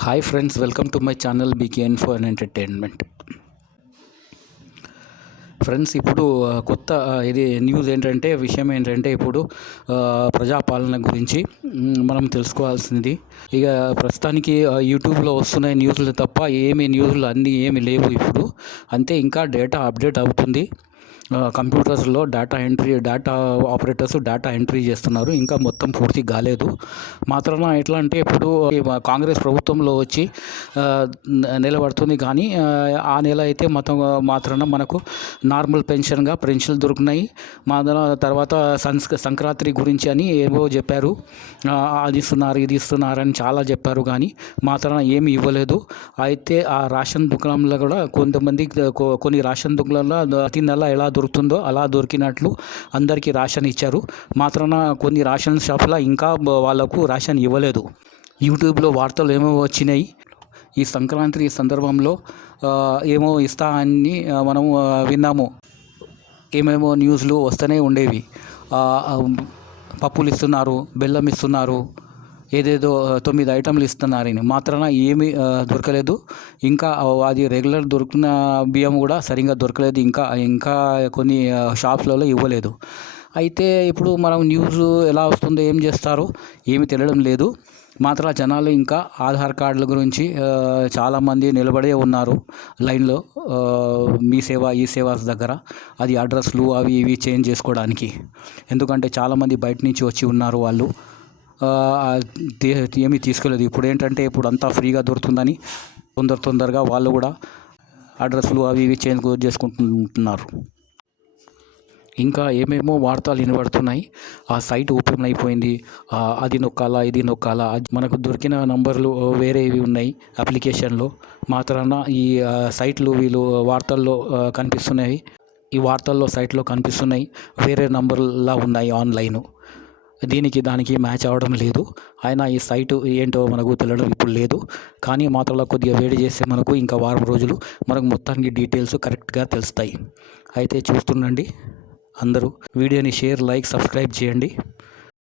Hi friends welcome to my channel BK four entertainment friends ఇప్పుడు కొత్త ఇది news ఏంటంటే విషయం ఏంటంటే ఇప్పుడు ప్రజాపాలన గురించి మనం తెలుసుకోవాల్సింది ఇక ప్రస్తుతానికి యూట్యూబ్లో వస్తున్నాయి న్యూస్లు తప్ప ఏమి న్యూస్లు అన్నీ ఏమి లేవు ఇప్పుడు. అంతే ఇంకా డేటా అప్డేట్ అవుతుంది. కంప్యూటర్స్లో data entry data operators data entry చేస్తున్నారు. ఇంకా మొత్తం పూర్తి కాలేదు. మాత్రాన ఎట్లా అంటే ఇప్పుడు కాంగ్రెస్ ప్రభుత్వంలో వచ్చి నిలబడుతుంది కానీ ఆ, నెల అయితే మొత్తం మాత్రాన మనకు నార్మల్ పెన్షన్గా పెన్షన్లు దొరికినాయి. మా తర్వాత సంస్ సంక్రాంతి గురించి అని ఏవో చెప్పారు. అది ఇస్తున్నారు ఇది ఇస్తున్నారు అని చాలా చెప్పారు కానీ మాత్రాన ఏమి ఇవ్వలేదు. అయితే ఆ రేషన్ దుకాణంలో కూడా కొంతమంది కొన్ని రేషన్ దుకాణంలో ప్రతి నెల ఎలా దొరుకుతుందో అలా దొరికినట్లు అందరికీ రేషన్ ఇచ్చారు. మాత్రాన కొన్ని రేషన్ షాపులో ఇంకా వాళ్ళకు రేషన్ ఇవ్వలేదు. యూట్యూబ్లో వార్తలు ఏమో వచ్చినాయి. ఈ సంక్రాంతి సందర్భంలో ఏమో ఇస్తా అని మనం విన్నాము. ఏమేమో న్యూస్లు వస్తూనే ఉండేవి. పప్పులు ఇస్తున్నారు బెల్లం ఇస్తున్నారు ఏదేదో తొమ్మిది ఐటమ్లు ఇస్తున్నారని మాత్రాన ఏమీ దొరకలేదు. ఇంకా అది రెగ్యులర్ దొరికిన బియ్యం కూడా సరిగ్గా దొరకలేదు. ఇంకా ఇంకా కొన్ని షాప్లలో షాప్స్లలో ఇవ్వలేదు. అయితే ఇప్పుడు మనం న్యూస్ ఎలా వస్తుందో ఏం చేస్తారో ఏమి తెలియడం లేదు. మాత్రం జనాలు ఇంకా ఆధార్ కార్డుల గురించి చాలామంది నిలబడే ఉన్నారు లైన్లో మీ సేవ ఈ సేవాస్ దగ్గర. అది అడ్రస్లు అవి ఇవి చేంజ్ చేసుకోవడానికి. ఎందుకంటే చాలామంది బయట నుంచి వచ్చి ఉన్నారు వాళ్ళు. ఏమీ తీసుకోలేదు. ఇప్పుడు ఏంటంటే ఇప్పుడు అంతా ఫ్రీగా దొరుకుతుందని తొందర తొందరగా వాళ్ళు కూడా అడ్రస్లు అవి ఇవి చేంజ్ చేసుకుంటున్నారు. ఇంకా ఏమేమో వార్తలు వినబడుతున్నాయి. ఆ సైట్ ఓపెన్ అయిపోయింది. అది నొక్కాలా ఇది నొక్కాలా అది మనకు దొరికిన నంబర్లు వేరేవి ఉన్నాయి అప్లికేషన్లో. మాత్రాన ఈ సైట్లు వీళ్ళు వార్తల్లో కనిపిస్తున్నాయి. ఈ వార్తల్లో సైట్లో కనిపిస్తున్నాయి. వేరే నంబర్లా ఉన్నాయి ఆన్లైన్. దీనికి దానికి మ్యాచ్ అవ్వడం లేదు. అయినా ఈ సైటు ఏంటో మనకు తెలియడం ఇప్పుడు లేదు. కానీ మాత్రంలో కొద్దిగా వేడి చేస్తే మనకు ఇంకా వారం రోజులు మనకు మొత్తానికి డీటెయిల్స్ కరెక్ట్గా తెలుస్తాయి. అయితే చూస్తుండండి అందరూ. వీడియోని షేర్ లైక్ సబ్స్క్రైబ్ చేయండి.